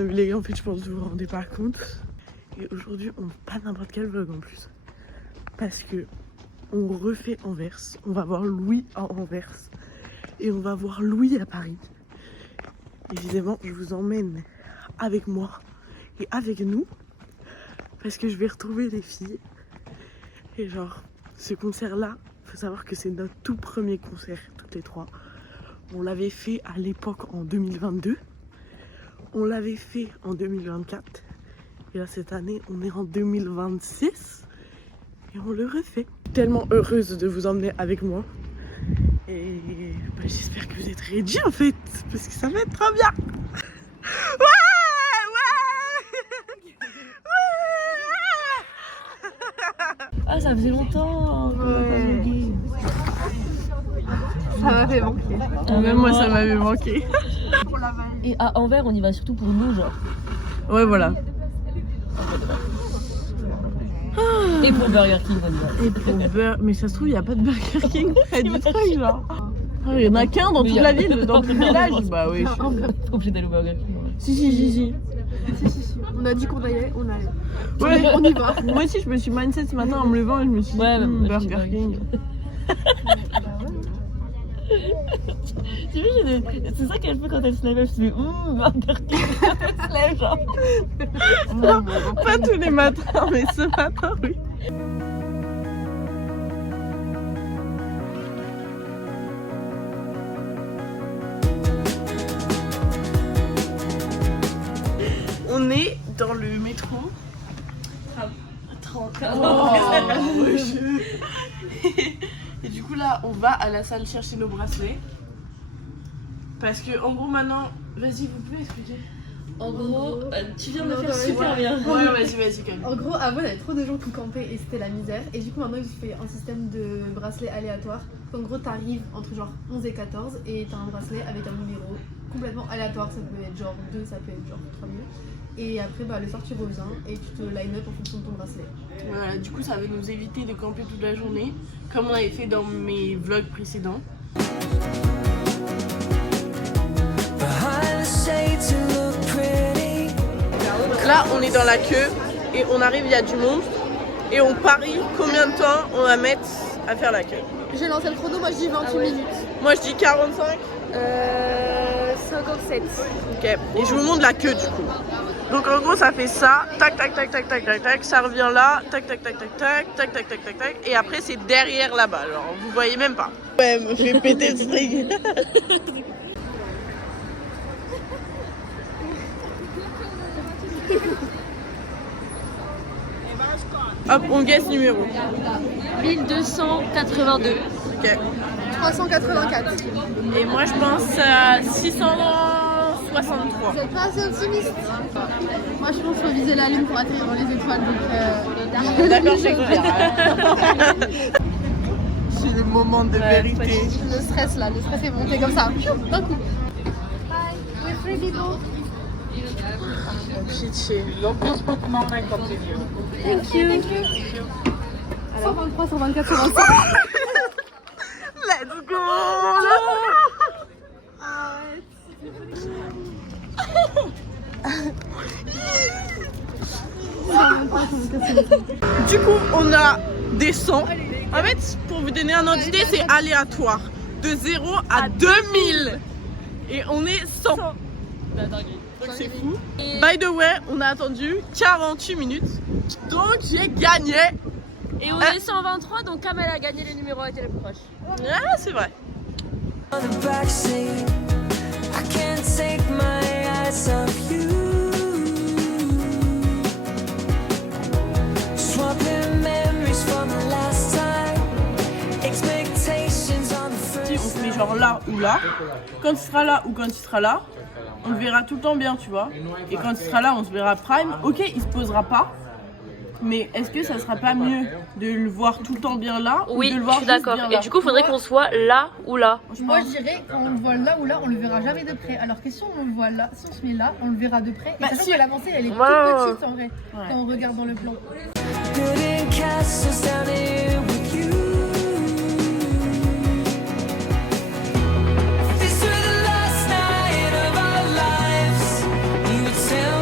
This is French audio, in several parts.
Non mais les gars, en fait je pense que vous vous rendez pas compte. Et aujourd'hui on pas n'importe quel vlog en plus. Parce que on refait Anvers. On va voir Louis à Anvers. Et on va voir Louis à Paris. Évidemment je vous emmène avec moi et avec nous. Parce que je vais retrouver les filles. Et genre ce concert là, faut savoir que c'est notre tout premier concert toutes les trois. On l'avait fait à l'époque en 2022. On l'avait fait en 2024. Et là, cette année, on est en 2026. Et on le refait. Tellement heureuse de vous emmener avec moi. Et bah, j'espère que vous êtes ready en fait. Parce que ça va être trop bien. Ah, ça faisait longtemps. Ouais. Ça m'avait manqué. Même moi, ça m'avait manqué. Et à Anvers, on y va surtout pour nous, genre. Ouais, voilà. Et pour Burger King, on y va. Et pour mais ça se trouve, il n'y a pas de Burger King près du truc, genre. Il y en a qu'un dans toute la ville, dans tout le village. Bah oui. On est obligé d'aller au Burger King. Si. On a dit qu'on allait, on allait. Ouais, on y va. Moi aussi, je me suis mindset ce matin en me levant et je me suis dit Burger King. Tu vois, c'est ça qu'elle fait quand elle se lève. Elle se dit Burger King quand elle se lève, genre. Non, pas tous les matins, mais ce matin, oui. On est dans le métro. Et du coup là on va à la salle chercher nos bracelets. Parce que en gros maintenant, vas-y vous pouvez expliquer. En gros, tu viens de le faire super bien. Ouais vas-y quand même. En gros, avant il y avait trop de gens qui campaient et c'était la misère. Et du coup maintenant ils ont fait un système de bracelet aléatoire. En gros t'arrives entre genre 11 et 14 et t'as un bracelet avec un numéro complètement aléatoire. Ça peut être genre 2, ça peut être genre 3 minutes. Et après le soir tu reviens et tu te line up en fonction de ton bracelet. Voilà, du coup ça va nous éviter de camper toute la journée, comme on avait fait dans mes vlogs précédents. Là on est dans la queue et on arrive, il y a du monde et on parie combien de temps on va mettre à faire la queue. J'ai lancé le chrono, moi je dis 28 minutes. Moi je dis 45. 57. Ok, et je vous montre la queue du coup. Donc en gros ça fait ça, tac, ça revient là, tac, et après c'est derrière là-bas, genre vous voyez même pas. Ouais, me fait péter le string. Hop, on guesse numéro. 1282. Ok. 384. Et moi je pense à 663. Vous êtes pas assez optimiste? Moi je pense qu'il faut viser la lune pour atterrir dans les étoiles. Donc D'accord, j'ai compris. C'est le moment de vérité. le stress là, le stress est monté comme ça. D'un coup. We're free people. Chiché. Thank you. 123, 124, 125. Let's go. Du coup, on a des 100. En fait, pour vous donner un ordre d'idée, c'est aléatoire. De 0 à 2000. Et on est 100. Donc c'est fou. By the way, on a attendu 48 minutes. Donc j'ai gagné. Et on est 123, donc comme elle a gagné les numéros, elle était la plus proche. Ah, c'est vrai. Si on se met genre là ou là, quand il sera là ou quand il sera là, on le verra tout le temps bien, tu vois. Et quand il sera là, on se verra prime. Ok, il se posera pas. Mais est-ce que ça sera pas mieux de le voir tout le temps bien là ou Oui, de le voir je suis d'accord. juste bien Et là? du coup, il faudrait qu'on soit là ou là. Moi je dirais quand on le voit là ou là, on le verra jamais de près. Alors que si on le voit là, si on se met là, on le verra de près. Et sachant que l'avancée elle est toute petite en vrai quand on regarde dans le plan. Tell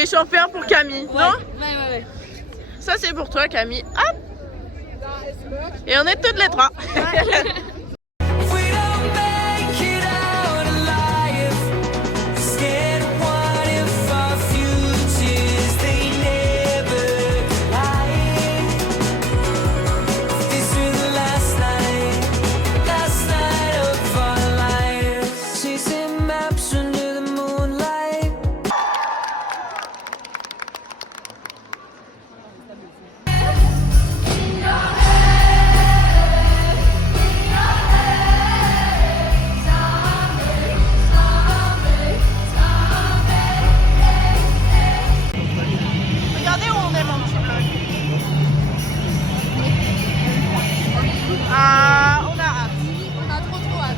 Et j'en fais un pour Camille, non? Ouais. Ça c'est pour toi Camille. Hop. Et on est toutes les trois. Regardez où on est mon petit vlog. Ah, on a hâte. On a trop hâte.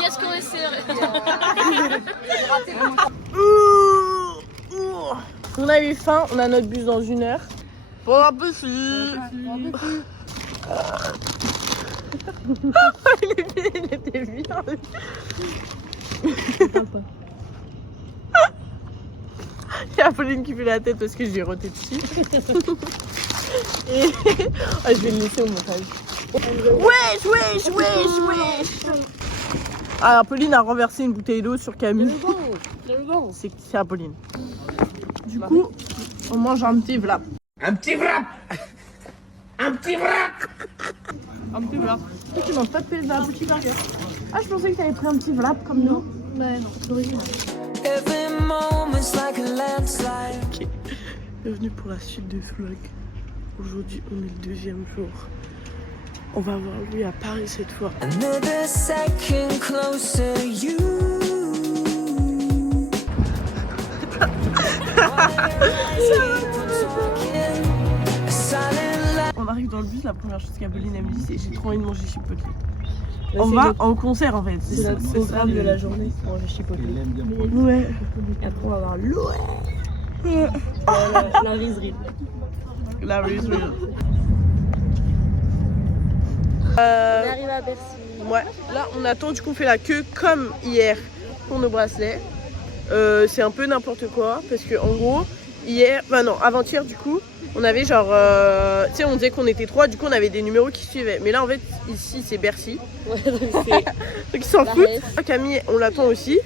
Qu'est-ce qu'on essaie? On a eu faim, on a notre bus dans 1 heure. Bon appétit. Il était bien. Il y a Pauline qui fait la tête parce que j'ai roté dessus. Et je vais le laisser au montage. Wesh. Ah, Pauline a renversé une bouteille d'eau sur Camille. C'est Apolline. Du coup, on mange un petit vlap. Un petit wrap. Toi, tu manges pas de pizza, un petit burger. Ah, je pensais que t'avais pris un petit vlap comme nous. Ouais, non, c'est original. Ok, bienvenue pour la suite de ce vlog. Aujourd'hui, on est le 2e jour. On va voir lui à Paris cette fois. Another second closer, you. On arrive dans le bus, la première chose qu'Apolline me dit, c'est j'ai trop envie de manger chipotle. On va en concert en fait. C'est notre programme de la journée pour manger chipotle. Ouais. Et après on va avoir l'eau. La riserie. La riserie. On est arrivé à Bercy. Ouais, là on attend, du coup on fait la queue comme hier pour nos bracelets. C'est un peu n'importe quoi parce que en gros, avant-hier du coup, on avait genre, tu sais on disait qu'on était 3, du coup on avait des numéros qui suivaient. Mais là en fait, ici c'est Bercy. Ouais, donc c'est... Donc ils s'en La foutent. reste. Camille, on l'attend aussi.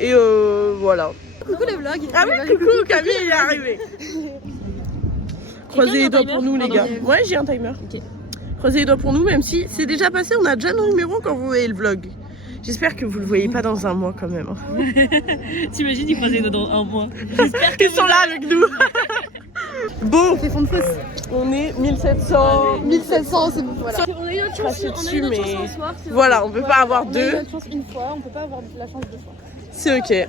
Et voilà. Coucou le vlog. Ah oui, coucou, Camille il est arrivé. Croisez les doigts pour nous les gars. Ouais, j'ai un timer. Ok. Croisez les doigts pour nous, même si c'est déjà passé, on a déjà nos numéros quand vous voyez le vlog. J'espère que vous le voyez pas dans un mois quand même. T'imagines, ils croisaient dans un mois. Ils sont là avec nous. Bon, C'est fond de fausse. on est 1700. 1700, c'est voilà. On a eu notre Cracher dessus, mais ce soir. voilà, on peut pas avoir On a eu deux. notre chance une fois, on peut pas avoir la chance deux fois. C'est ok.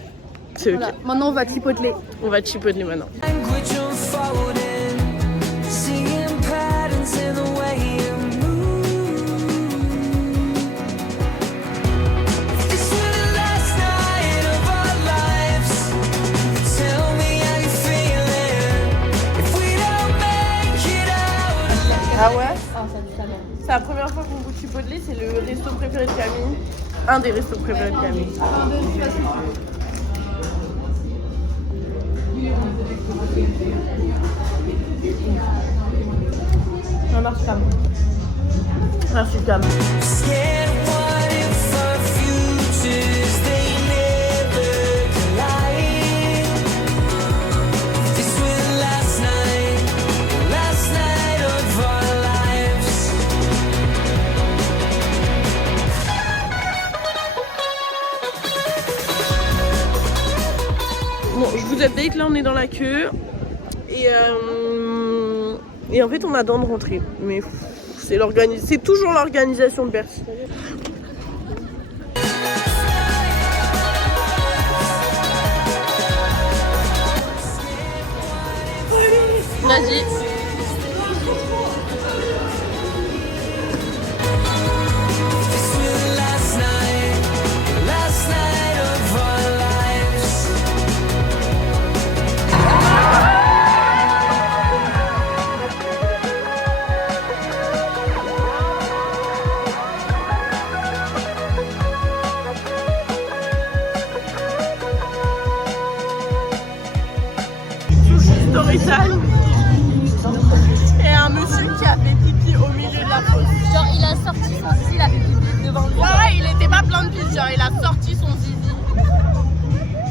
C'est ok. Voilà. Maintenant on va chipoteler. On va chipoter maintenant. Language unfolding, seeing patterns in the way you move. This was the last night of our lives. Tell me how you feeling. If we don't make it out alive. Ah ouais? Ah ça dit ça bien. C'est la première fois qu'on goûte chipotle, c'est le resto préféré de Camille. Un des restos préférés de Camille. Un marsupam. Merci Cam. Scared what if our futures they never collide. This was the last night of our lives. Bon, je vous update, là on est dans la queue. Et en fait on attend de rentrer. Mais c'est toujours l'organisation de Bercy. Vas-y. This was the last night of our lives. Story time. Et un monsieur qui a fait pipi au milieu de la fosse. Genre, il a sorti son zizi, il a fait pipi devant lui. Ouais, il était pas plein de pisse, genre il a sorti son zizi.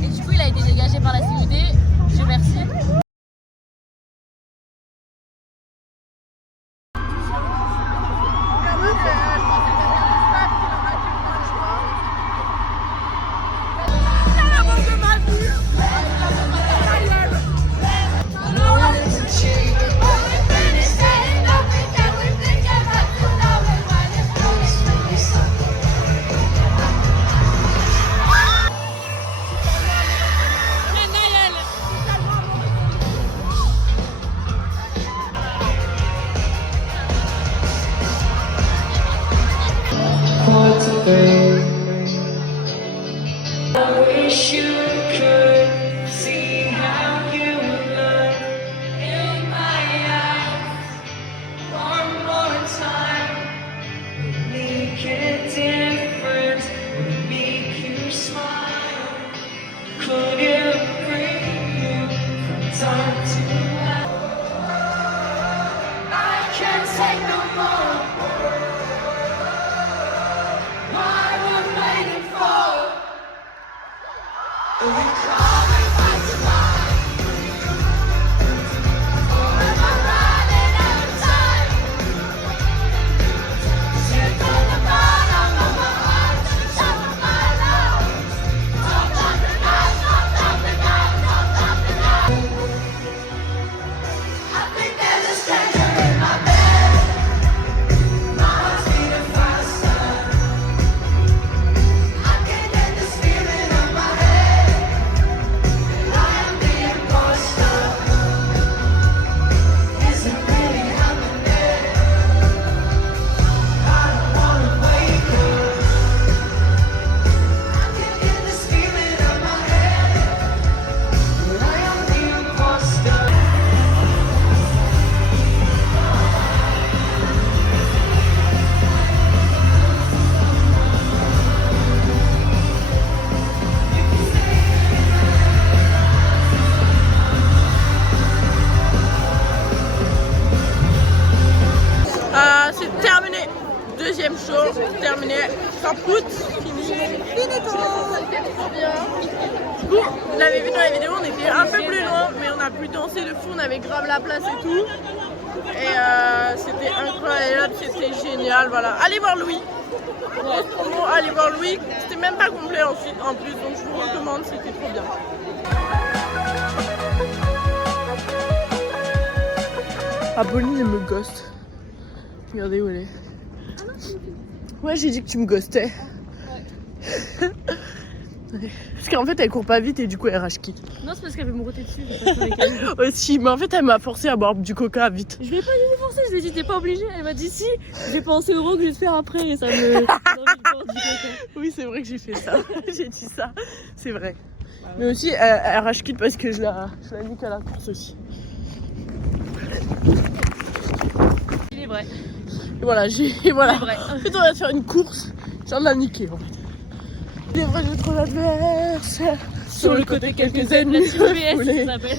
Et du coup, il a été dégagé par la CUD. Dieu merci. I wish you could see how you look in my eyes one more time. Make a difference, make you smile. Could it bring you from time to time? I can't take no more. What we're waiting for? C'est terminé. Deuxième show, terminé. Sans prout, fini. Fini. Trop bien. Du coup, vous l'avez vu dans la vidéo, on était un peu plus loin, mais on a pu danser de fou, on avait grave la place et tout. Et c'était incroyable, c'était génial, voilà. Allez voir Louis. Allez voir Louis, c'était même pas complet en plus, donc je vous recommande, c'était trop bien. Apolline, elle me ghost. Regardez où elle est. Ouais, j'ai dit que tu me ghostais. Ouais. Parce qu'en fait, elle court pas vite et du coup, elle rage quitte. Non, c'est parce qu'elle veut me roter dessus. J'ai pas trouvé qu'elle- Aussi, mais en fait, elle m'a forcé à boire du coca vite. Je lui ai pas dit de forcer, je lui ai dit t'es pas obligée. Elle m'a dit si, j'ai pensé au rôle que je vais te faire après et ça me. J'ai envie de boire du coca. Oui, c'est vrai que j'ai fait ça. J'ai dit ça, c'est vrai. Mais aussi, elle rage quitte parce que je la nique à la course aussi. Il est vrai. Et voilà, Il est vrai. En fait, on va faire une course. Je viens de la niquer en fait. Il est vrai, j'ai trop l'adversaire. Sur le côté, quelques ennemis La team me PS, foulaient. ça s'appelle.